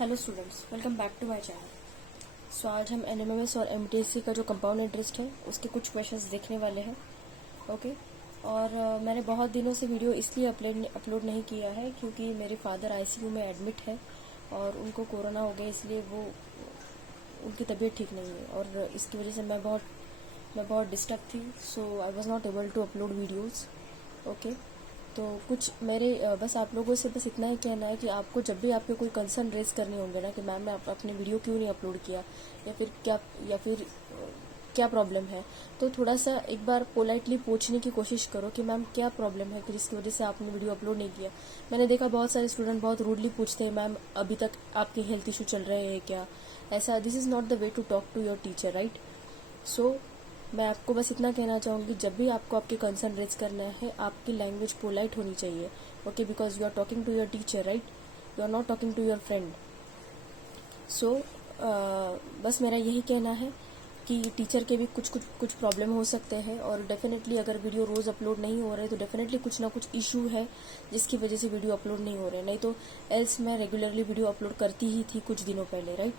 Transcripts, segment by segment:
Hello students, welcome back to my channel. So आज हम NMIMS और एमटीएससी का जो कंपाउंड इंटरेस्ट है उसके कुछ क्वेश्चंस देखने वाले हैं। ओके। और मैंने बहुत दिनों से वीडियो इसलिए अपलोड नहीं किया है क्योंकि मेरे फादर आईसीयू में एडमिट है और उनको कोरोना हो गया, इसलिए वो उनकी तबीयत ठीक नहीं है और इसकी वजह से मैं बहुत डिस्टर्ब थी। So I was not able to upload videos. Okay. तो कुछ मेरे बस आप लोगों से बस इतना ही कहना है कि आपको जब भी आपके कोई कंसर्न रेज करने होंगे ना कि मैम मैं अपने वीडियो क्यों नहीं अपलोड किया या फिर क्या प्रॉब्लम है, तो थोड़ा सा एक बार पोलाइटली पूछने की कोशिश करो कि मैम क्या प्रॉब्लम है कि जिसकी वजह से आपने वीडियो अपलोड नहीं किया। मैंने देखा बहुत सारे स्टूडेंट बहुत रूडली पूछते हैं, मैम अभी तक आपके हेल्थ इशू चल रहे हैं क्या, ऐसा। This is not the way to talk to your teacher, right. So मैं आपको बस इतना कहना चाहूँगी, जब भी आपको आपके कंसर्न रेज करना है आपकी लैंग्वेज पोलाइट होनी चाहिए। Okay, because you are talking to your teacher, right, you are not talking to your friend. So बस मेरा यही कहना है कि टीचर के भी कुछ प्रॉब्लम हो सकते हैं और डेफिनेटली अगर वीडियो रोज अपलोड नहीं हो रहे तो डेफिनेटली कुछ ना कुछ इशू है जिसकी वजह से वीडियो अपलोड नहीं हो रहे, नहीं तो एल्स मैं रेगुलरली वीडियो अपलोड करती ही थी कुछ दिनों पहले, राइट।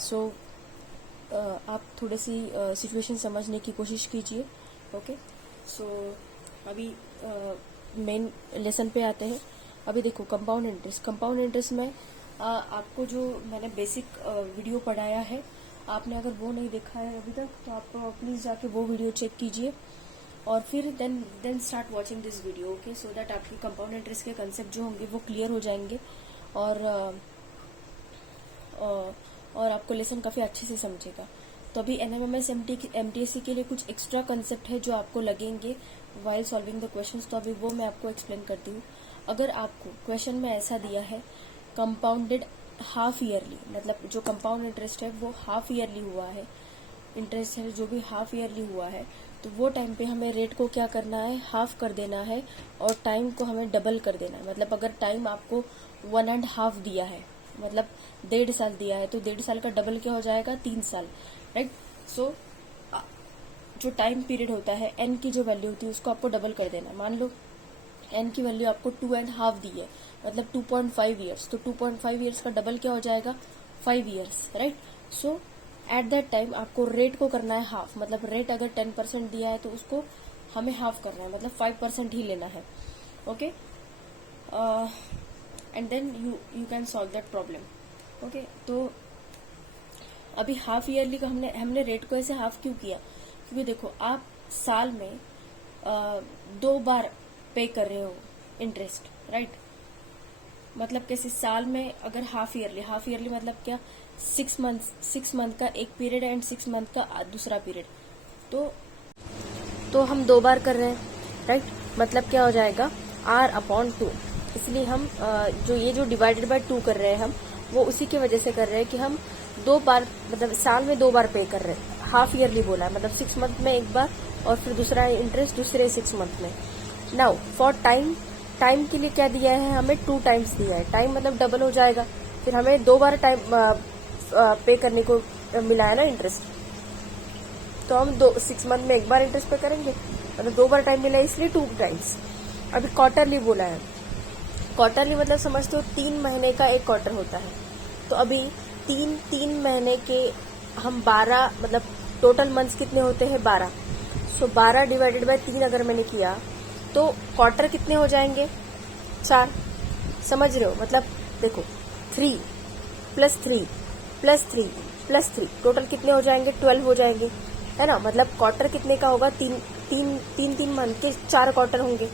सो आप थोड़ी सी सिचुएशन समझने की कोशिश कीजिए। ओके। सो अभी मेन लेसन पे आते हैं। अभी देखो कंपाउंड इंटरेस्ट में आपको जो मैंने बेसिक वीडियो पढ़ाया है, आपने अगर वो नहीं देखा है अभी तक तो आप प्लीज जाके वो वीडियो चेक कीजिए और फिर then start watching this video. Okay, so that आपकी कंपाउंड इंटरेस्ट के कंसेप्ट जो होंगे वो क्लियर हो जाएंगे और आपको लेसन काफी अच्छे से समझेगा। तो अभी एनएमएमएस एमटीएससी के लिए कुछ एक्स्ट्रा कंसेप्ट है जो आपको लगेंगे वाइल सॉल्विंग द क्वेश्चंस, तो अभी वो मैं आपको एक्सप्लेन करती हूँ। अगर आपको क्वेश्चन में ऐसा दिया है कंपाउंडेड हाफ ईयरली, मतलब जो कंपाउंड इंटरेस्ट है वो हाफ ईयरली हुआ है, इंटरेस्ट है जो भी हाफ ईयरली हुआ है, तो वो टाइम पे हमें रेट को क्या करना है, हाफ कर देना है और टाइम को हमें डबल कर देना है। मतलब अगर टाइम आपको 1.5 दिया है, मतलब 1.5 साल दिया है, तो 1.5 साल का डबल क्या हो जाएगा, 3 साल, राइट। सो जो टाइम पीरियड होता है एन की जो वैल्यू होती है उसको आपको डबल कर देना। मान लो एन की वैल्यू आपको 2.5 दी है, मतलब 2.5 ईयर्स, तो 2.5 ईयर्स का डबल क्या हो जाएगा, 5 years, right. So at that time आपको रेट को करना है हाफ, मतलब रेट अगर 10% दिया है तो उसको हमें हाफ करना है, मतलब 5% ही लेना है। Okay, and then you can solve that problem. Okay, तो अभी हाफ ईयरली का हमने रेट को ऐसे हाफ क्यों किया, क्योंकि देखो आप साल में 2 बार पे कर रहे हो इंटरेस्ट, राइट। मतलब कैसे, साल में अगर हाफ ईयरली मतलब क्या, 6 मंथ का एक पीरियड है एंड 6 मंथ का दूसरा पीरियड, तो हम 2 बार कर रहे हैं, राइट। मतलब क्या हो जाएगा, R/2। इसलिए हम जो डिवाइडेड बाय 2 कर रहे हैं हम, वो उसी की वजह से कर रहे हैं कि हम 2 बार, मतलब साल में 2 बार पे कर रहे हैं। हाफ ईयरली बोला है, मतलब 6 मंथ में एक बार और फिर दूसरा इंटरेस्ट दूसरे 6 मंथ में। नाउ फॉर टाइम के लिए क्या दिया है हमें, 2 टाइम्स दिया है। टाइम मतलब डबल हो जाएगा, फिर हमें 2 बार टाइम पे करने को मिला है ना इंटरेस्ट, तो हम 6 मंथ में एक बार इंटरेस्ट पे करेंगे, मतलब 2 बार टाइम मिला है इसलिए 2 टाइम्स। अभी क्वार्टरली बोला है, क्वार्टरली मतलब समझते हो 3 महीने का एक क्वार्टर होता है, तो अभी तीन महीने के हम 12, मतलब टोटल मंथ्स कितने होते हैं, 12। सो 12 डिवाइडेड बाय 3 अगर मैंने किया तो क्वार्टर कितने हो जाएंगे, 4। समझ रहे हो, मतलब देखो 3 + 3 + 3 + 3 टोटल कितने हो जाएंगे, 12 हो जाएंगे, है ना। मतलब क्वार्टर कितने का होगा, तीन मंथ के 4 क्वार्टर होंगे,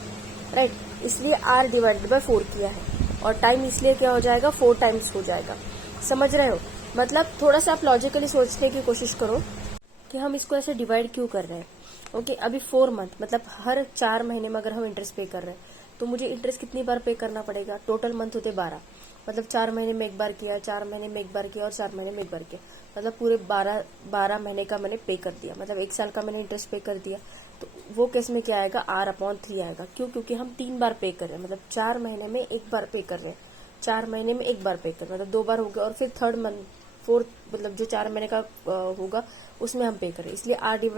राइट। इसलिए R/4 किया है और टाइम इसलिए क्या हो जाएगा, 4 टाइम्स हो जाएगा। समझ रहे हो, मतलब थोड़ा सा आप लॉजिकली सोचने की कोशिश करो कि हम इसको ऐसे डिवाइड क्यों कर रहे हैं। ओके, अभी 4 मंथ मतलब हर 4 महीने में अगर हम इंटरेस्ट पे कर रहे हैं तो मुझे इंटरेस्ट कितनी बार पे करना पड़ेगा, टोटल मंथ होते 12, मतलब 4 महीने में एक बार किया, 4 महीने में एक बार किया और 4 महीने में एक बार किया, मतलब पूरे 12 महीने का मैंने पे कर दिया, मतलब 1 साल का मैंने इंटरेस्ट पे कर दिया। तो वो केस में क्या आएगा, R/3 आएगा। क्यों, क्योंकि हम 3 बार पे कर रहे हैं, मतलब 4 महीने में एक बार पे कर रहे हैं, 4 महीने में एक बार पे कर, मतलब 2 बार हो गया और फिर 4th मतलब जो 4 महीने का होगा उसमें हम पे करें, इसलिए R/3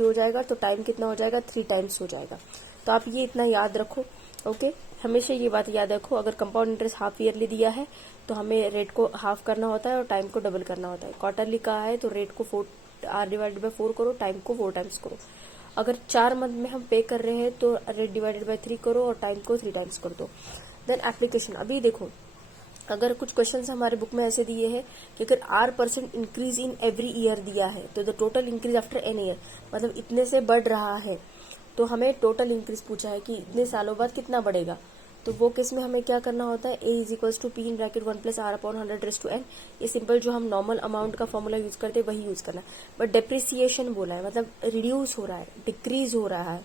हो जाएगा। तो टाइम कितना हो जाएगा, 3 टाइम्स हो जाएगा। तो आप ये इतना याद रखो। ओके, हमेशा ये बात याद रखो, अगर कंपाउंड इंटरेस्ट हाफ ईयरली दिया है तो हमें रेट को हाफ करना होता है और टाइम को डबल करना होता है। क्वार्टरली कहा है तो रेट को 4 डिवाइडेड बाय 4 करो, टाइम को 4 टाइम्स करो। अगर 4 मंथ में हम पे कर रहे हैं तो रेट डिवाइडेड बाय 3 करो और टाइम को 3 टाइम्स कर दो। देन एप्लीकेशन, अभी देखो अगर कुछ क्वेश्चंस हमारे बुक में ऐसे दिए हैं कि अगर R% increase in every year दिया है तो the total increase after n year, मतलब इतने से बढ़ रहा है, तो हमें टोटल इंक्रीज पूछा है कि इतने सालों बाद कितना बढ़ेगा। तो वो केस में हमें क्या करना होता है, A is equals to P in bracket 1 plus R upon 100 n। ये सिंपल जो हम नॉर्मल अमाउंट का फॉर्मूला यूज करते हैं वही यूज करना है। बट डेप्रिसिएशन बोला है, मतलब रिड्यूस हो रहा है, डिक्रीज हो रहा है।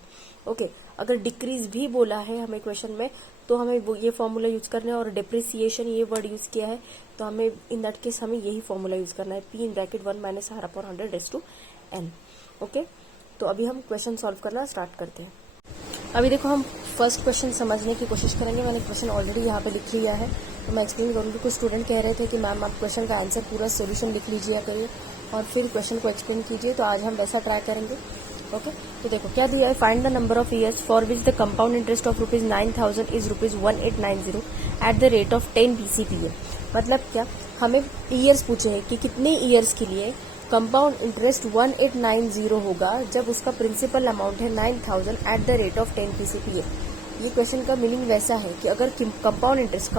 ओके, अगर डिक्रीज भी बोला है हमें क्वेश्चन में तो हमें वो ये फॉर्मूला यूज करना है, और डेप्रिसिएशन ये वर्ड यूज किया है तो हमें इन दैट केस हमें यही फॉर्मूला यूज करना है, P in bracket 1 minus R upon 100 n। Okay, तो अभी हम क्वेश्चन सॉल्व करना स्टार्ट करते हैं। अभी देखो हम फर्स्ट क्वेश्चन समझने की कोशिश करेंगे। मैंने क्वेश्चन ऑलरेडी यहाँ पे लिख लिया है, तो मैं एक्सप्लेन करूँगी। कुछ स्टूडेंट कह रहे थे कि मैम आप क्वेश्चन का आंसर पूरा सोल्यूशन लिख लीजिए करिए और फिर क्वेश्चन को एक्सप्लेन कीजिए, तो आज हम वैसा ट्राई करेंगे। ओके, तो देखो क्या दिया है, find the number of years for which the compound interest of ₹9,000 is ₹1890 at the rate of 10 PCPA। मतलब क्या, हमें ईयर्स पूछे हैं कि कितने ईयर्स के लिए कंपाउंड इंटरेस्ट 1890 होगा जब उसका प्रिंसिपल अमाउंट है 9,000 eight the rate of 10 PCPA। ये क्वेश्चन का मीनिंग वैसा है कि अगर कंपाउंड इंटरेस्ट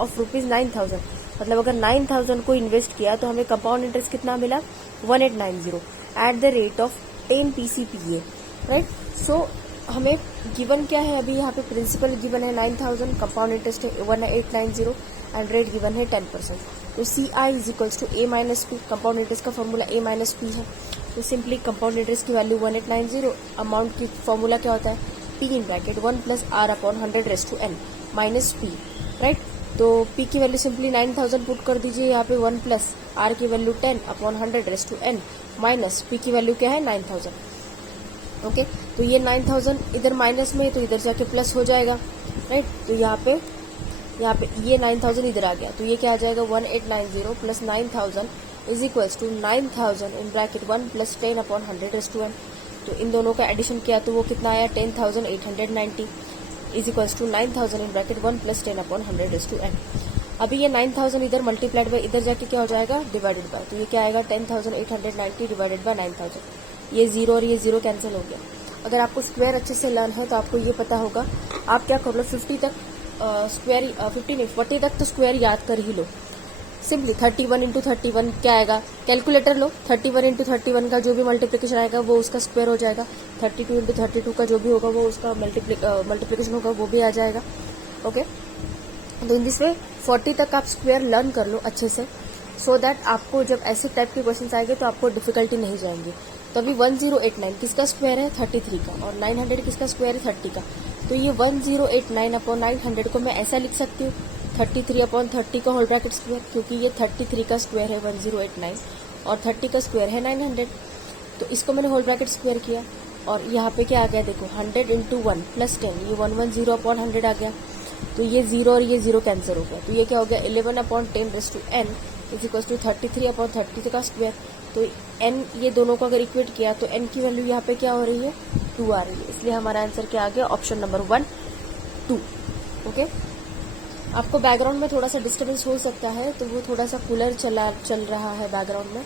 ऑफ ₹9,000, मतलब अगर 9,000 को इन्वेस्ट किया तो हमें कंपाउंड इंटरेस्ट कितना मिला, 1890 at the rate of 10 PCPA, right. So हमें गिवन क्या है, अभी यहाँ पे प्रिंसिपल गिवन है 9,000, कंपाउंड इंटरेस्ट है 1890 एंड रेट गिवन है 10%। तो CI is equals to A minus P, compound interest का फॉर्मूला A माइनस पी है। तो सिंपली कंपाउंड इंटरेस्ट की वैल्यू 1890, अमाउंट की फॉर्मूला क्या होता है, P in bracket 1 plus R upon 100 minus P, right. तो P की वैल्यू सिंपली 9,000 पुट कर दीजिए यहाँ पे, 1 प्लस R की वैल्यू 10 अपॉन 100 माइनस P की वैल्यू क्या है 9,000। ओके, तो ये 9,000 इधर माइनस में तो इधर जाके प्लस हो जाएगा, राइट। तो यहाँ पे ये 9,000 इधर आ गया, तो ये क्या आ जाएगा, 1890 plus 9,000 is equals to 9,000 in bracket 1 plus 10 upon 100 तो इन दोनों का एडिशन किया तो वो कितना आया, 10,890 is equals to 9,000 in bracket 1 plus 10 upon 100 अभी ये 9,000 इधर मल्टीप्लाइड बाय इधर जाके क्या हो जाएगा, डिवाइडेड बाय, तो ये क्या आएगा 10,890 डिवाइडेड बाय 9,000। ये जीरो और ये जीरो कैंसिल हो गया। अगर आपको स्क्वायर अच्छे से लर्न है तो आपको ये पता होगा, आप क्या कर लो 50 तक स्क्वायर 50 नहीं 40 तक तो स्क्वायर याद कर ही लो। सिंपली 31 इंटू 31 क्या आएगा, कैलकुलेटर लो, 31 इंटू 31 का जो भी मल्टीप्लिकेशन आएगा वो उसका स्क्वायर हो जाएगा, 32 इंटू 32 का जो भी होगा वो उसका मल्टीप्लिकेशन होगा वो भी आ जाएगा। ओके, तो इन दिस वे 40 तक आप स्क्वायर लर्न कर लो अच्छे से, सो दैट आपको जब ऐसे टाइप के क्वेश्चन आएंगे तो आपको डिफिकल्टी नहीं जाएंगे। तो अभी 1089 किसका स्क्वायर है, 33 का, और 900 किसका स्क्वायर है, 30 का। तो ये 1089 अपॉन 900 को मैं ऐसा लिख सकती हूँ 33 अपॉन 30 का होल ब्रैकेट स्क्वायर, क्योंकि ये 33 का स्क्वायर है 1089 और 30 का स्क्वायर है 900। तो इसको मैंने होल ब्रैकेट स्क्वायर किया और यहाँ पे क्या आ गया, देखो 100 इंटू 1 प्लस 10, ये 110 अपॉन 100 आ गया। तो ये जीरो और ये जीरो कैंसिल हो गया, तो ये क्या हो गया 11 अपॉन 10 इज इक्वल टू 33 अपॉन 30 का स्क्वायर। तो n ये दोनों को अगर इक्वेट किया तो n की वैल्यू यहाँ पे क्या हो रही है, 2 आ रही है। इसलिए हमारा आंसर क्या आ गया, ऑप्शन नंबर 1 2। ओके, आपको बैकग्राउंड में थोड़ा सा डिस्टर्बेंस हो सकता है, तो वो थोड़ा सा कूलर चल रहा है बैकग्राउंड में,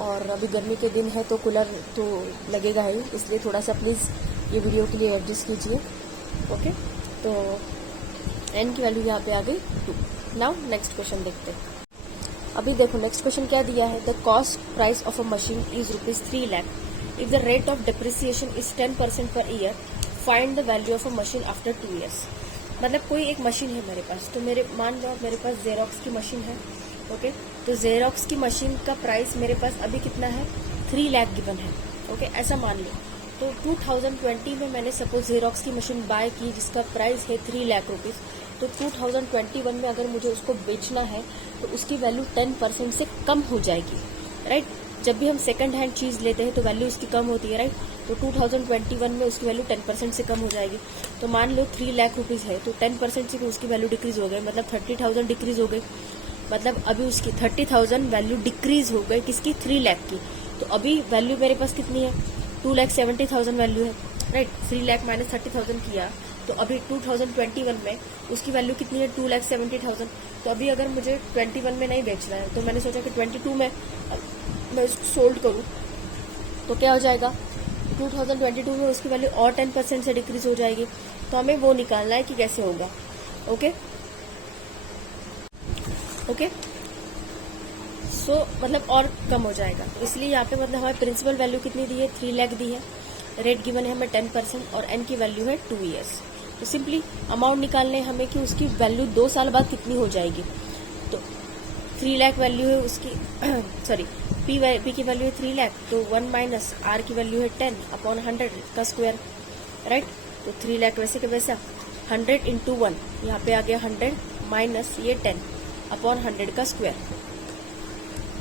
और अभी गर्मी के दिन है तो कूलर तो लगेगा ही, इसलिए थोड़ा सा प्लीज़ ये वीडियो के लिए एडजस्ट कीजिए। ओके, तो n की वैल्यू यहाँ पे आ गई 2। नाउ नेक्स्ट क्वेश्चन देखते हैं। अभी देखो नेक्स्ट क्वेश्चन क्या दिया है, the cost price of a machine is ₹3 lakh if the rate of depreciation is 10% per year, find the value of a machine after 2 years। मतलब कोई एक मशीन है मेरे पास, तो मान लो मेरे पास जेरोक्स की मशीन है। ओके, तो जेरोक्स की मशीन का प्राइस मेरे पास अभी कितना है, 3 लाख गिवन है। ओके, ऐसा मान लो। तो 2020 में मैंने सपोज जेरोक्स की मशीन बाय की जिसका प्राइस है 3 लाख रुपीज, तो 2021 में अगर मुझे उसको बेचना है तो उसकी वैल्यू 10% से कम हो जाएगी, राइट। जब भी हम सेकंड हैंड चीज लेते हैं तो वैल्यू उसकी कम होती है, राइट। तो 2021 में उसकी वैल्यू 10% से कम हो जाएगी। तो मान लो 3 लाख रुपीज है, तो 10% से उसकी वैल्यू डिक्रीज हो गई, मतलब 30,000 डिक्रीज हो गई। मतलब अभी उसकी 30,000 वैल्यू डिक्रीज हो गई, किसकी, 3 लाख की। तो अभी वैल्यू मेरे पास कितनी है, 2,70,000 वैल्यू है, राइट। 3 लाख माइनस 30,000 किया तो अभी 2021 में उसकी वैल्यू कितनी है, 2,70,000। तो अभी अगर मुझे 21 में नहीं बेचना है तो मैंने सोचा कि 22 में मैं इसको सोल्ड करूँ, तो क्या हो जाएगा, 2022 में उसकी वैल्यू और 10% से डिक्रीज हो जाएगी। तो हमें वो निकालना है कि कैसे होगा। ओके ओके सो मतलब और कम हो जाएगा। तो इसलिए यहाँ पे मतलब हमारी प्रिंसिपल वैल्यू कितनी दी है, 3 लाख दी है, रेट गिवन है हमें 10% और एन की वैल्यू है 2 ईयर्स। तो सिंपली अमाउंट निकालने हमें कि उसकी वैल्यू 2 साल बाद कितनी हो जाएगी। तो 3 लाख वैल्यू है उसकी सॉरी पी की वैल्यू है 3 लाख, तो 1 माइनस आर की वैल्यू है 10/100 का स्क्वायर, राइट। तो 3 लाख वैसे के वैसा 100 इंटू 1, यहाँ पे आ गया 100 माइनस ये 10/100 का स्क्वायर,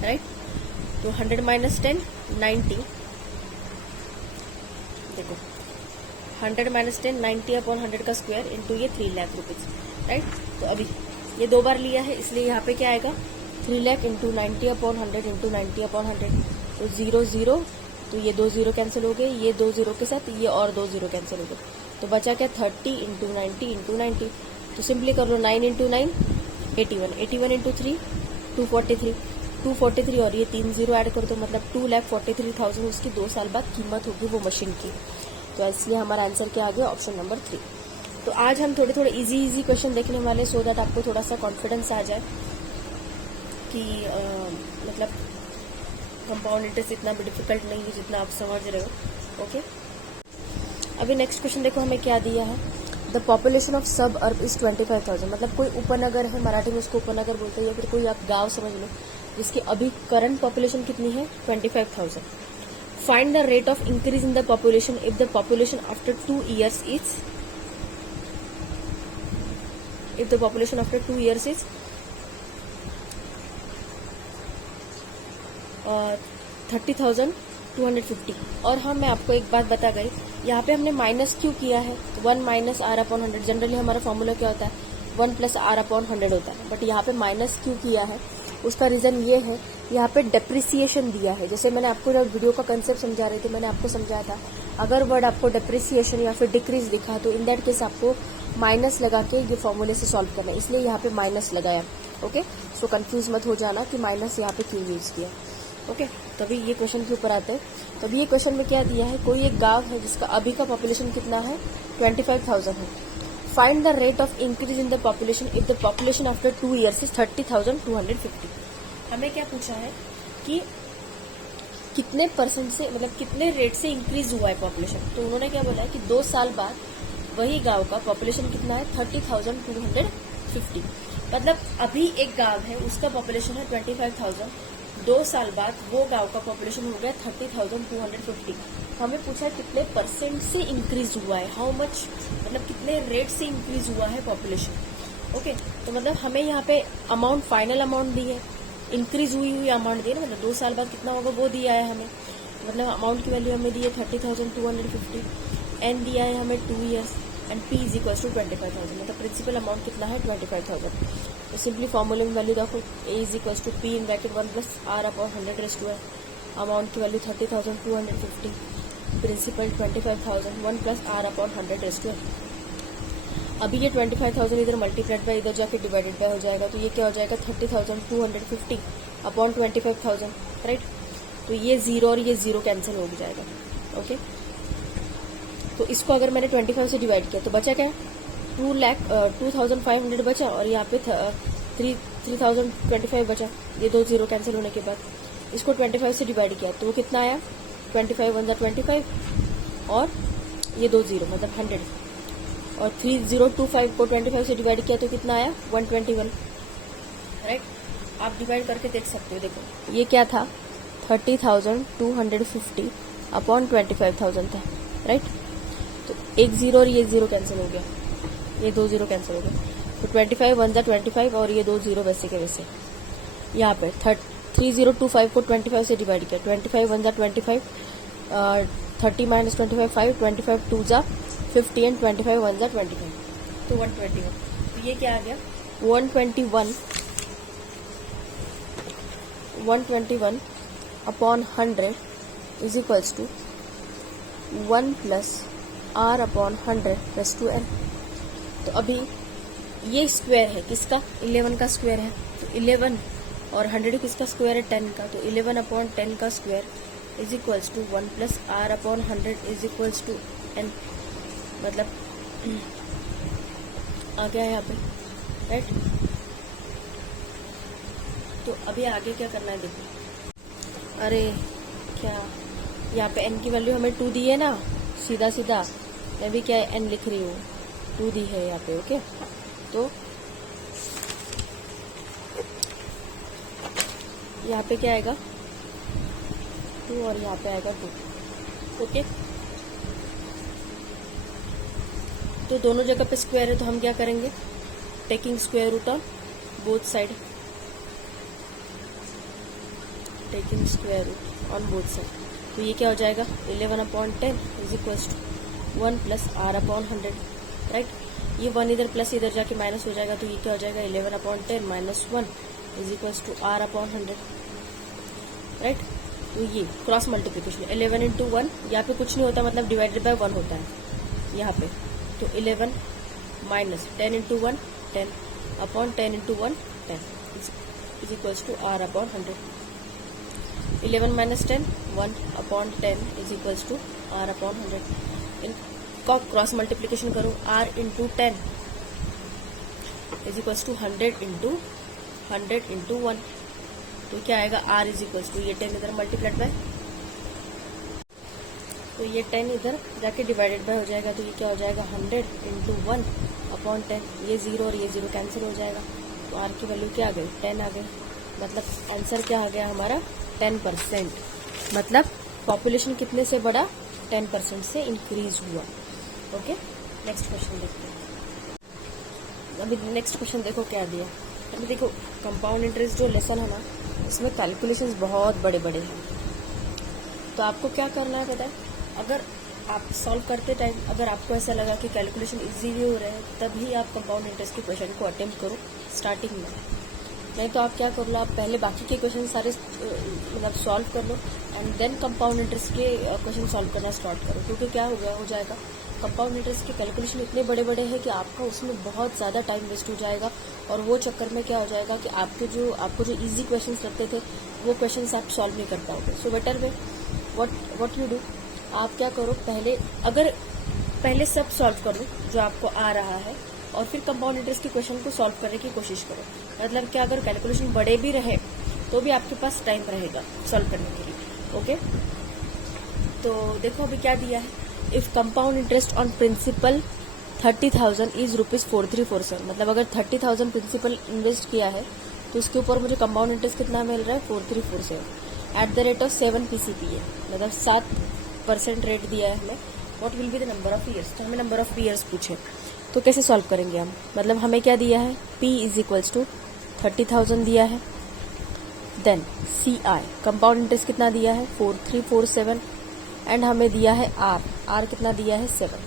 राइट। तो 100 माइनस 10 90, देखो 100 माइनस 10 90/100 का स्क्वायर इंटू ये 3 लाख रुपीज, राइट। तो अभी ये 2 बार लिया है, इसलिए यहाँ पे क्या आएगा, 3 लाख इंटू 90/100 इंटू 90/100, तो 0 0, तो ये 2 0 कैंसिल हो गए, ये 2 0 के साथ ये और 2 0 कैंसिल हो गए, तो बचा क्या 30 इंटू 90 इंटू 90। तो सिंपली कर लो 9 इंटू 9 81, 81 इंटू 3 243, 243 और ये 3 0 ऐड कर दो, मतलब 2,43,000 उसकी 2 साल बाद कीमत होगी वो मशीन की। तो इसलिए हमारा आंसर क्या आ गया, ऑप्शन नंबर 3। तो आज हम थोड़े थोड़े इजी क्वेश्चन देखने वाले, सो दैट आपको थोड़ा सा कॉन्फिडेंस आ जाए कि मतलब कंपाउंड इंटरेस्ट इतना भी डिफिकल्ट नहीं है जितना आप समझ रहे हो। ओके, अभी नेक्स्ट क्वेश्चन देखो हमें क्या दिया है। द पॉपुलेशन ऑफ सब अर्ब इज 25,000, मतलब कोई उपनगर है, मराठी में उसको उपनगर बोलते हैं, या फिर कोई आप गांव समझ लो, जिसकी अभी करंट पॉपुलेशन कितनी है 25,000। Find the rate of increase in the population if the population after 2 years is, if the population after 2 years is 30,250। और हाँ, मैं आपको एक बात बता गई, यहाँ पे हमने माइनस क्यों किया है, 1 माइनस R/100, जनरली हमारा फॉर्मूला क्या होता है 1 प्लस R/100 होता है, बट यहाँ पे माइनस क्यों किया है उसका रीजन ये है, यहाँ पे डेप्रिसिएशन दिया है। जैसे मैंने आपको जब वीडियो का कंसेप्ट समझा रही थी, मैंने आपको समझाया था अगर वर्ड आपको डेप्रिसिएशन या फिर डिक्रीज दिखा तो इन दैट केस आपको माइनस लगा के ये फॉर्मूले से सॉल्व करना है, इसलिए यहाँ पे माइनस लगाया। ओके, सो कंफ्यूज मत हो जाना कि माइनस यहाँ पे क्यों यूज किया। ओके, तभी ये क्वेश्चन के ऊपर आते हैं। तो अभी ये क्वेश्चन में क्या दिया है, कोई एक गांव है जिसका अभी का पॉपुलेशन कितना है 25,000 है। Find the rate of increase in the population if the population after 2 years is 30,250। हमें क्या पूछा है कि कितने परसेंट से, मतलब कितने रेट से इंक्रीज हुआ है पॉपुलेशन। तो उन्होंने क्या बोला है कि 2 साल बाद वही गांव का पॉपुलेशन कितना है 30,250। मतलब अभी एक गांव है उसका पॉपुलेशन है 25,000, 2 साल बाद वो गांव का पॉपुलेशन हो गया 30,250। हमें पूछा है कितने परसेंट से इंक्रीज हुआ है, हाउ मच, मतलब कितने रेट से इंक्रीज हुआ है पॉपुलेशन। ओके, तो मतलब हमें यहाँ पे अमाउंट, फाइनल अमाउंट दी है, इंक्रीज हुई अमाउंट दी है ना, मतलब 2 साल बाद कितना होगा वो दिया है हमें, मतलब अमाउंट की वैल्यू हमें दी है 30,250, एन दिया है हमें 2 years and P is equal to 25,000, मतलब प्रिंसिपल अमाउंट कितना है 25,000। तो सिंपली फॉर्मूले में वैल्यू देखो, A is equal to P in bracket 1 plus R/100 raise to है, अमाउंट की value 30,250, principal 25,000, 1 plus R/100 raise to है। अभी ये 25,000 इधर मल्टीप्लाइड बाय इधर जाके डिवाइडेड बाय हो जाएगा, तो ये क्या हो जाएगा 30,250 अपॉन 25,000, राइट। तो ये 0 और ये 0 कैंसिल हो जाएगा। ओके, तो इसको अगर मैंने 25 से डिवाइड किया तो बचा क्या, 2,500 बचा, और यहाँ पे 3,025 बचा, ये 2 0 कैंसिल होने के बाद इसको 25 से डिवाइड किया तो वो कितना आया 25 1 25 और ये 2 0 मतलब 100, और 3025 को 25 से डिवाइड किया तो कितना आया 121, राइट। आप डिवाइड करके देख सकते हो, देखो ये क्या था 30,250 अपॉन 25,000 था, राइट। तो एक 0 और ये 0 कैंसिल हो गया, ये 2 0 कैंसिल हो गया, तो 25 1 25 और ये 2 0 वैसे के वैसे। यहाँ पे 3025 को 25 से डिवाइड किया, 25 1 25, 30 माइनस 25 5, 25 2 50 एंड 25 1 25, तो 121। तो ये क्या आ गया 121 upon 100 is equals to 1 plus R upon 100 raise to N. तो अभी ये स्क्वायर है किसका, 11 का स्क्वायर है, तो 11 और 100 किसका स्क्वायर है, 10 का, तो 11 अपॉन 10 का square is equals to 1 plus R upon 100 is equals to N. मतलब आ गया यहाँ पे, राइट। तो अभी आगे क्या करना है देखो, अरे क्या यहाँ पे n की वैल्यू हमें 2 दी है ना, सीधा सीधा मैं भी क्या n लिख रही हूँ, 2 दी है यहाँ पे, ओके। तो यहाँ पे क्या आएगा 2 और यहाँ पे आएगा 2, ओके। तो दोनों जगह पे स्क्वायर है तो हम क्या करेंगे, taking square root on both side, taking square root on both side. तो ये क्या हो जाएगा 11 upon 10 is equals to 1 plus R upon 100, right. ये 1 इधर प्लस इधर जाके माइनस हो जाएगा, तो ये क्या हो जाएगा 11 upon 10 minus 1 is equals to R upon 100, right. तो ये क्रॉस मल्टीप्लीकेशन 11 इंटू 1, यहाँ पे कुछ नहीं होता, मतलब डिवाइडेड बाय 1 होता है यहाँ पे। तो 11 minus 10 into 1 10 upon 10 into 1 10 is equals to R upon 100। 11 minus 10 1 upon 10 is equals to R upon 100। इनका क्रॉस मल्टीप्लीकेशन करो, r into 10 is equals to 100 into 1, तो क्या आएगा r इज इक्वल्स टू, ये 10 इधर मल्टीप्लाइड बाय, तो ये 10 इधर जाके डिवाइडेड बाय हो जाएगा, तो ये क्या हो जाएगा 100 इंटू 1 अपॉन 10, ये 0 और ये 0 कैंसिल हो जाएगा, तो r की वैल्यू क्या आ गई 10 आ गई। मतलब आंसर क्या आ गया हमारा 10%, मतलब पॉपुलेशन कितने से बढ़ा 10% से इंक्रीज हुआ, ओके। नेक्स्ट क्वेश्चन देखते हैं। अभी नेक्स्ट क्वेश्चन देखो क्या दिया। अभी देखो कंपाउंड इंटरेस्ट जो लेसन है ना, इसमें कैलकुलेशंस बहुत बड़े बड़े हैं, तो आपको क्या करना है पता है, अगर आप सॉल्व करते टाइम अगर आपको ऐसा लगा कि कैलकुलेशन इजीली हो रहे हैं, तभी आप कंपाउंड इंटरेस्ट के क्वेश्चन को अटेम्प्ट करो स्टार्टिंग में। नहीं तो आप क्या कर लो, आप पहले बाकी के क्वेश्चन सारे मतलब सॉल्व कर लो एंड देन कंपाउंड इंटरेस्ट के क्वेश्चन सॉल्व करना स्टार्ट करो, क्योंकि क्या हो जाएगा कंपाउंड इंटरेस्ट के कैलकुलेशन इतने बड़े बड़े हैं कि आपका उसमें बहुत ज़्यादा टाइम वेस्ट हो जाएगा, और वो चक्कर में क्या हो जाएगा कि आपको जो इजी क्वेश्चन लगते थे वो क्वेश्चन आप सॉल्व नहीं कर पाओगे। So better way what you do, आप क्या करो, पहले सब सॉल्व करो जो आपको आ रहा है, और फिर कंपाउंड इंटरेस्ट के क्वेश्चन को सॉल्व करने की कोशिश करो। मतलब क्या, अगर कैलकुलेशन बड़े भी रहे तो भी आपके पास टाइम रहेगा सॉल्व करने के लिए, ओके। तो देखो अभी क्या दिया है, if compound interest on principal 30,000 is ₹4347, मतलब अगर 30,000 प्रिंसिपल इन्वेस्ट किया है तो उसके ऊपर मुझे कंपाउंड इंटरेस्ट कितना मिल रहा है 4347 eight the rate of 7 PCPA, मतलब 7% रेट दिया है हमें। What will be the number of years, तो हमें नंबर ऑफ ईयर्स पूछे, तो कैसे सॉल्व करेंगे हम। मतलब हमें क्या दिया है, P इज इक्वल्स टू 30,000 दिया है, देन CI कंपाउंड इंटरेस्ट कितना दिया है 4347, एंड हमें दिया है R कितना दिया है 7।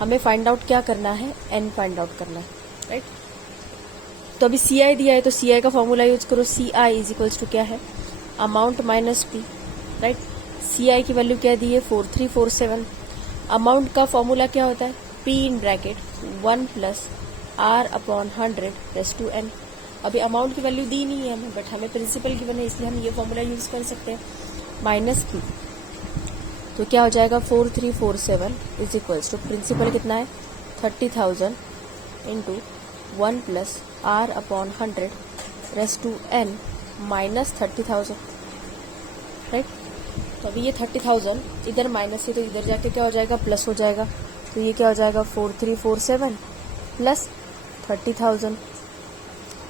हमें फाइंड आउट क्या करना है, N फाइंड आउट करना है, राइट। तो अभी CI दिया है तो CI का फॉर्मूला यूज करो, CI इज इक्वल्स टू क्या है amount minus P, right. CI की वैल्यू क्या दी है 4347, अमाउंट का फॉर्मूला क्या होता है P in bracket 1 plus R upon 100 raise to N। अभी अमाउंट की वैल्यू दी नहीं है हमें, बट हमें प्रिंसिपल गिवन है, इसलिए हम ये फॉर्मूला यूज कर सकते हैं, माइनस P। तो क्या हो जाएगा 4347 इज इक्वल्स टू प्रिंसिपल कितना है 30,000 into 1 plus R upon 100 raise to N minus 30,000, right. तो अभी ये 30,000 इधर माइनस है तो इधर जाके क्या हो जाएगा प्लस हो जाएगा, तो ये क्या हो जाएगा 4347 plus 30,000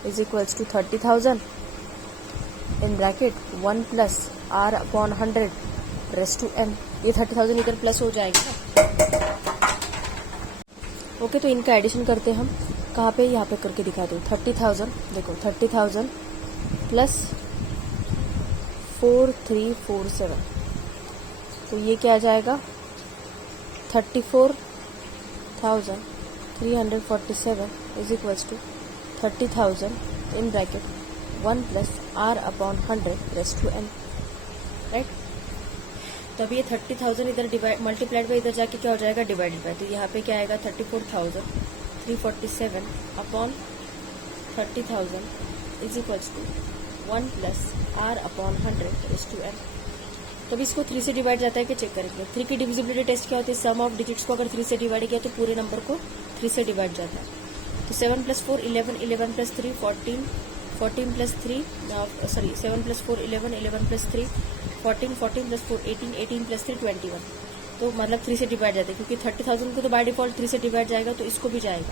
is equals to 30,000 in bracket 1 plus R upon 100 raise to N। ये 30,000 इधर प्लस हो जाएगा, ओके। तो इनका एडिशन करते हैं हम, कहाँ पे, यहाँ पे करके दिखा दो। 30,000 देखो 30,000 प्लस 4347, तो ये क्या आ जाएगा 34,347 is equals to 30,000 in bracket 1 plus R upon 100 raise to N, right. तो अभी ये 30,000 इधर डिवाइड मल्टीप्लाइड बाई इधर जाके क्या हो जाएगा, डिवाइडेड बाय। तो यहाँ पे क्या आएगा 34,347 upon 30,000 is equals to 1 plus r upon 100 raise to n। तो अभी इसको 3 से डिवाइड जाता है कि चेक करेंगे। 3 की डिविजिबिलिटी टेस्ट क्या होती है, सम ऑफ डिजिट्स को अगर 3 से डिवाइड किया तो पूरे नंबर को 3 से डिवाइड जाता है। तो 7 + 4 11, 11 + 3 14, 14 + 3 सॉरी 7 + 4 11, 11 + 3 14, 14 + 4 18, 18 + 3 21। तो मतलब 3 से डिवाइड जाता है, क्योंकि 30,000 को तो बाय डिफॉल्ट 3 से डिवाइड जाएगा, तो इसको भी जाएगा।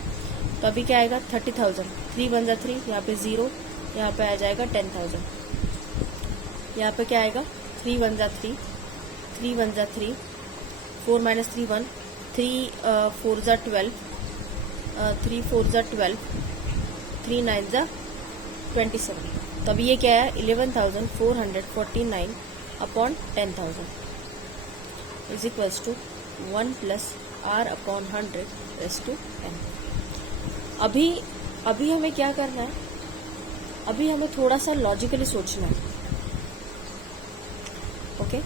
तो अभी क्या आएगा 30,000, 3 × 3, यहाँ पे 0, यहाँ पे आ जाएगा 10,000। यहाँ पे क्या आएगा 3 × 3, 3 × 3, 4 - 3 1, 3 4 × 12, 3 4 × 12, 3 9 × 27। तो अभी ये क्या है 11,449 upon 10,000 is equals to 1 plus r upon 100 raise to n। अभी हमें क्या करना है, अभी हमें थोड़ा सा लॉजिकली सोचना है। ओके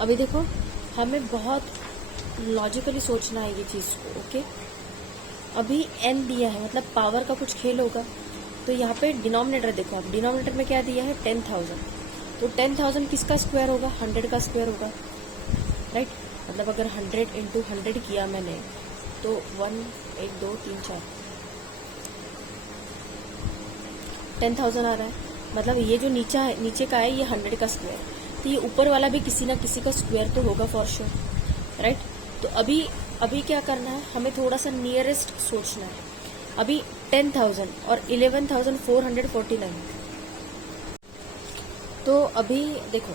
अभी देखो, हमें बहुत लॉजिकली सोचना है ये चीज़ को। ओके अभी n दिया है, मतलब पावर का कुछ खेल होगा। तो यहाँ पे डिनोमिनेटर देखो, आप डिनोमिनेटर में क्या दिया है 10,000। तो 10,000 किसका स्क्वायर होगा, 100 का स्क्वायर होगा, राइट। मतलब अगर 100 × 100 किया मैंने तो 1 1 2 3 4 10,000 आ रहा है। मतलब ये जो नीचे का है ये 100 का स्क्वायर, तो ये ऊपर वाला भी किसी ना किसी का स्क्वायर तो होगा फॉर श्योर, राइट। तो अभी क्या करना है, हमें थोड़ा सा नियरेस्ट सोचना है। अभी 10,000 और 11,449। तो अभी देखो,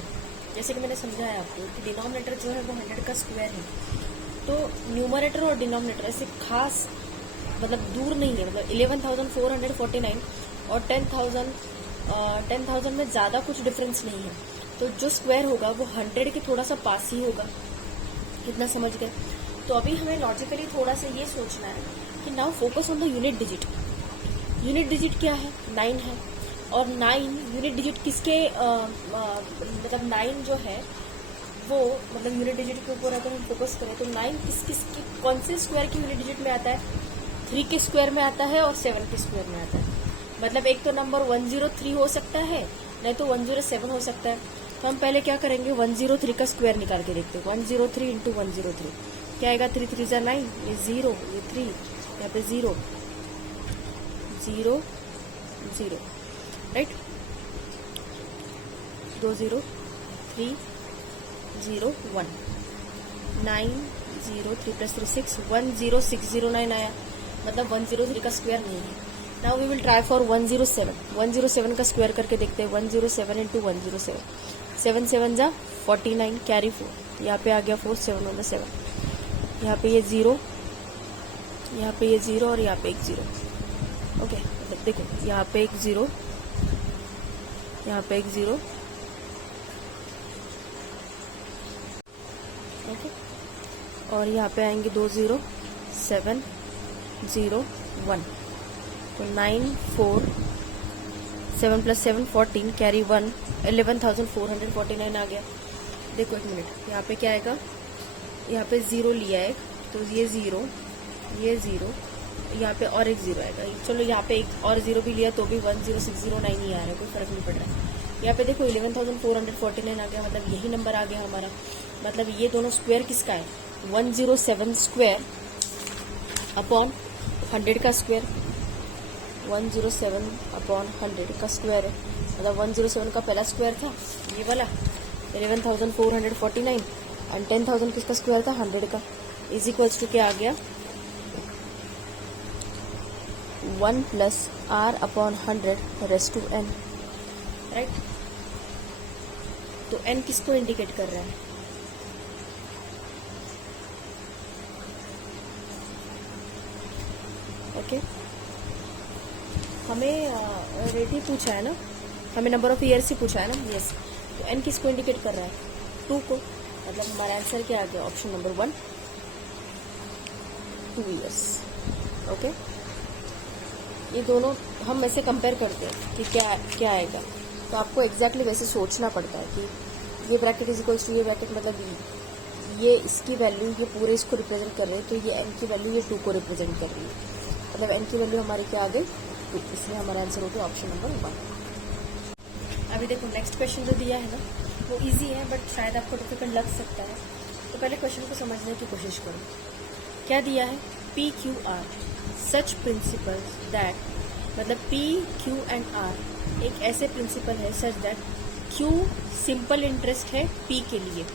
जैसे कि मैंने समझाया आपको कि डिनोमिनेटर जो है वो 100 का स्क्वायर है। तो न्यूमरेटर और डिनोमिनेटर ऐसे खास मतलब दूर नहीं है। मतलब 11,449 और 10,000 में ज़्यादा कुछ डिफरेंस नहीं है। तो जो स्क्वायर होगा वो 100 के थोड़ा सा पास ही होगा। कितना समझ गए। तो अभी हमें लॉजिकली थोड़ा सा ये सोचना है कि now focus on the unit digit. Unit digit क्या है, 9 है। और 9 यूनिट डिजिट किसके मतलब 9 जो है वो मतलब यूनिट डिजिट के ऊपर अगर हम फोकस करें तो 9 किस कौन से स्क्वायर की यूनिट डिजिट में आता है, 3 के स्क्वायर में आता है और 7 के स्क्वायर में आता है। मतलब एक तो नंबर 103 हो सकता है, नहीं तो 107 हो सकता है। तो हम पहले क्या करेंगे, 103 का स्क्वायर निकाल के देखते हैं। 103 × 103 क्या आएगा, 3 3 × 9, ये 0, ये 3, यहाँ पे 0 0 0, राइट। 2 0 3 0 1 9 0 3 + 3 6 10609 आया। मतलब 103 का स्क्वायर नहीं है। Now we will try for 107। 107 का स्क्वायर करके देखते हैं। 107 × 107, 7 7 × 49, कैरी 4, यहाँ पे आ गया 4, 7 1 7, यहाँ पे ये 0, यहाँ पे ये 0 और यहाँ पे एक 0। ओके देखो, यहाँ पे एक 0, यहाँ पे एक 0, ओके। और यहाँ पे आएंगे 2 0 7 0 1। तो 9 4 7 + 7 14, कैरी 1, 11,449 आ गया। देखो एक मिनट, यहाँ पे क्या आएगा, यहाँ पे 0 लिया है तो ये 0, ये 0, यहाँ पे और एक 0 आएगा। चलो यहाँ पे एक और 0 भी लिया तो भी 10609 ही आ रहा है, कोई फर्क नहीं पड़ रहा है। यहाँ पे देखो 11,449 आ गया, मतलब यही नंबर आ गया हमारा। मतलब ये दोनों स्क्वायर किसका है, 107 स्क्वायर अपॉन 100 का स्क्वायर। 107 अपॉन 100 का स्क्वायर है। मतलब 107 का पहला स्क्वायर था ये वाला 11,449 और 10,000 किसका स्क्वायर था, 100 का। इज इक्वल्स टू क्या आ गया, 1 plus r upon 100 raise to n, right. तो n किसको इंडिकेट कर रहा है, ओके। हमें रेट ही पूछा है ना, हमें नंबर ऑफ ईयर्स ही पूछा है ना, यस। तो n किसको इंडिकेट कर रहा है, 2 को। मतलब हमारा आंसर क्या आ गया, ऑप्शन नंबर 1, 2 ईयर्स, ओके। ये दोनों हम ऐसे कंपेयर करते हैं कि क्या क्या आएगा, तो आपको एग्जैक्टली वैसे सोचना पड़ता है कि ये ब्रैकेट इज इक्वल्स टू ये ब्रैकेट, मतलब ये इसकी वैल्यू ये पूरे इसको रिप्रेजेंट कर रहे हैं, तो ये n की वैल्यू ये 2 को रिप्रेजेंट कर रही है, मतलब n की वैल्यू हमारी क्या आ गई 2, इसलिए हमारा आंसर हो गया ऑप्शन नंबर 1। अभी देखो नेक्स्ट क्वेश्चन जो दिया है ना वो इजी है, बट शायद आपको डिफिकल्ट लग सकता है, तो पहले क्वेश्चन को समझने की कोशिश करो। क्या दिया है, P Q R such principals that, मतलब पी क्यू एंड आर एक ऐसे प्रिंसिपल है such that Q simple interest है पी के लिए,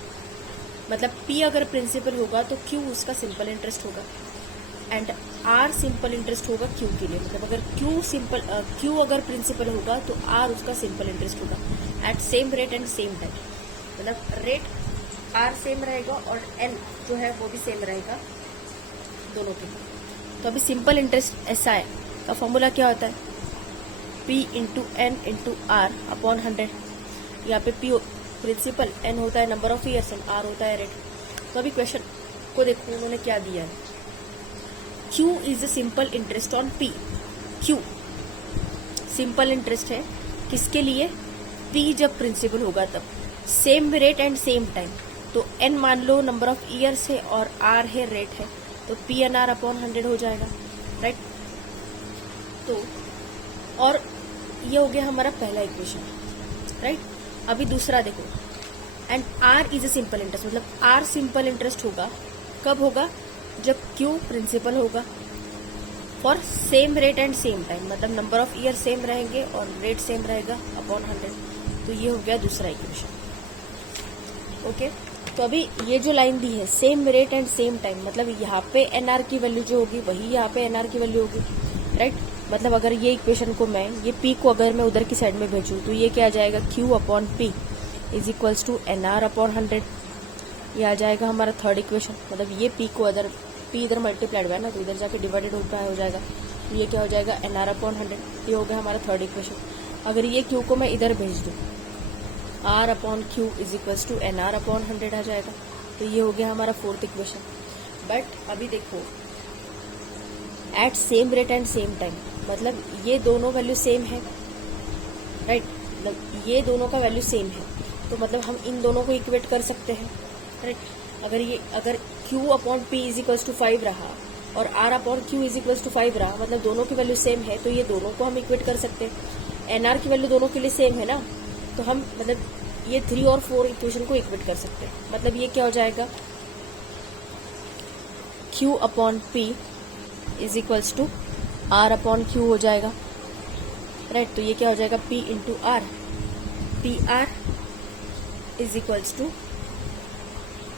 मतलब पी अगर प्रिंसिपल होगा तो क्यू उसका सिंपल इंटरेस्ट होगा, एंड आर सिंपल इंटरेस्ट होगा क्यू के लिए, मतलब अगर क्यू अगर प्रिंसिपल होगा तो आर उसका सिंपल इंटरेस्ट होगा at same rate and same time, मतलब रेट आर सेम रहेगा और एन जो है वो भी सेम रहेगा दोनों के लिए। तो अभी सिंपल इंटरेस्ट ऐसा है, का फॉर्मूला क्या होता है, P into N into R upon 100। यहाँ पे P प्रिंसिपल, N होता है number of years and R होता है रेट। तो अभी क्वेश्चन को देखो उन्होंने क्या दिया है, Q is the simple interest on P। Q simple interest है किसके लिए, P जब प्रिंसिपल होगा तब, same rate and same time. तो N मान लो नंबर ऑफ ईयर्स है और R है रेट है, तो P एन आर अपॉन 100 हो जाएगा, राइट। तो और ये हो गया हमारा पहला इक्वेशन, राइट। अभी दूसरा देखो, and R is a simple interest, मतलब R सिंपल इंटरेस्ट होगा कब होगा, जब Q प्रिंसिपल होगा for same rate and same time, मतलब नंबर ऑफ ईयर सेम रहेंगे और रेट सेम रहेगा अपॉन 100। तो ये हो गया दूसरा इक्वेशन, ओके। तो अभी ये जो लाइन दी है same rate and same time, मतलब यहाँ पे एनआर की वैल्यू जो होगी वही यहाँ पे एनआर की वैल्यू होगी, राइट। मतलब अगर ये इक्वेशन को मैं, ये पी को अगर मैं उधर की साइड में भेजूँ तो ये क्या आ जाएगा, Q upon P is equals to NR upon 100। ये आ जाएगा हमारा थर्ड इक्वेशन, मतलब ये पी को अदर पी इधर मल्टीप्लाइड हुआ है ना, तो इधर जाके डिवाइडेड होता हो जाएगा, तो ये क्या हो जाएगा एनआर अपॉन 100। ये हो गया हमारा थर्ड इक्वेशन। अगर ये क्यू को मैं इधर भेज दूँ, R upon Q is equals to N R upon 100 आ जाएगा, तो ये हो गया हमारा फोर्थ इक्वेशन। बट अभी देखो at same rate and same time, मतलब ये दोनों वैल्यू सेम है, राइट। मतलब ये दोनों का वैल्यू सेम है, तो मतलब हम इन दोनों को इक्वेट कर सकते हैं, राइट। अगर Q upon P is equals to 5 रहा और R upon Q is equals to 5 रहा, मतलब दोनों की वैल्यू सेम है, तो ये दोनों को हम इक्वेट कर सकते हैं। NR की वैल्यू दोनों के लिए सेम है ना, तो हम मतलब ये 3 और 4 इक्वेशन को इक्वेट कर सकते हैं। मतलब ये क्या हो जाएगा, Q upon P is equals to R upon Q हो जाएगा, राइट। तो ये क्या हो जाएगा, P into R, P R is equals to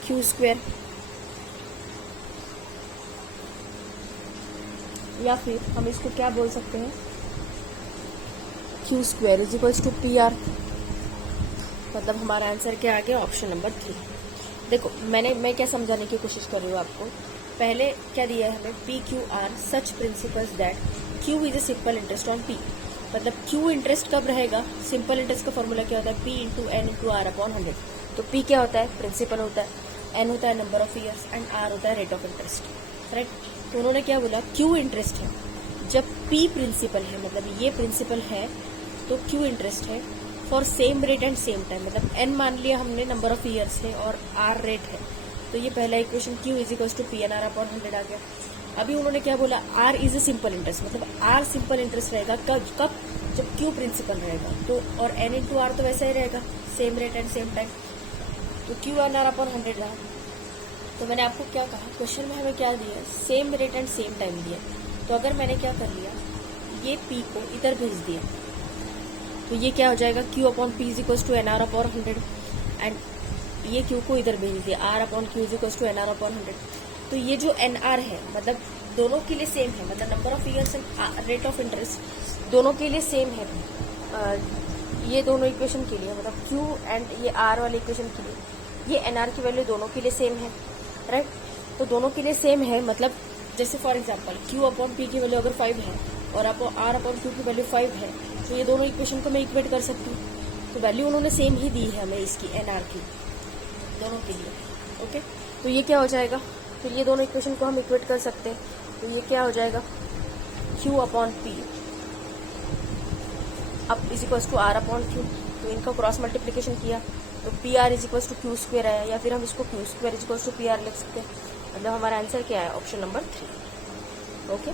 Q square, या फिर हम इसको क्या बोल सकते हैं, Q square is equals to P R. मतलब हमारा आंसर क्या आ गया, ऑप्शन नंबर 3। देखो मैं क्या समझाने की कोशिश कर रही हूँ आपको, पहले क्या दिया है हमें, P Q R such principals that Q is a simple interest on P. मतलब क्यू इंटरेस्ट कब रहेगा, सिंपल इंटरेस्ट का फॉर्मूला क्या होता है, P into N into R upon 100। तो पी क्या होता है, प्रिंसिपल होता है, एन होता है number of years and R होता है रेट ऑफ इंटरेस्ट, राइट। तो उन्होंने क्या बोला, क्यू इंटरेस्ट है जब पी प्रिंसिपल है, मतलब ये प्रिंसिपल है तो क्यू इंटरेस्ट है for same rate and same time, मतलब एन मान लिया हमने नंबर ऑफ ईयर्स है और आर रेट है, तो ये पहला equation Q is equals to P N R upon 100 आ गया। अभी उन्होंने क्या बोला, R is a simple interest, मतलब आर सिंपल इंटरेस्ट रहेगा कब जब क्यू प्रिंसिपल रहेगा, तो और एन इंटू आर तो वैसा ही रहेगा, same rate and same time, तो क्यू एन आर अपॉन 100 रहा। तो मैंने आपको क्या कहा, क्वेश्चन में हमें क्या दिया, same rate and same time दिया, तो अगर मैंने क्या कर लिया, ये पी को इधर भेज दिया, तो ये क्या हो जाएगा, Q upon P is equals to N R upon 100, and ये क्यू को इधर भेज दिया, R upon Q is equals to N R upon 100। तो ये जो एन आर है मतलब दोनों के लिए सेम है, मतलब number of years and rate of interest दोनों के लिए सेम है, ये दोनों इक्वेशन के लिए, मतलब क्यू एंड ये आर वाले इक्वेशन के लिए, ये एन आर की वैल्यू दोनों के लिए सेम है, राइट। तो दोनों के लिए सेम है, मतलब जैसे for example Q upon P की वैल्यू अगर 5 है और आर अपॉन क्यू की वैल्यू 5 है, तो ये दोनों इक्वेशन को मैं इक्वेट कर सकती हूँ। तो वैल्यू उन्होंने सेम ही दी है हमें इसकी, एन आर की दोनों के लिए, ओके। तो ये क्या हो जाएगा, फिर ये दोनों इक्वेशन को हम इक्वेट कर सकते हैं, तो ये क्या हो जाएगा, क्यू अपॉन पी अब is equals to R upon Q, तो इनका क्रॉस मल्टीप्लीकेशन किया तो P R is equals to Q square आया, या फिर हम इसको Q square is equals to P R लिख सकते हैं। मतलब हमारा आंसर क्या है, ऑप्शन नंबर 3। ओके।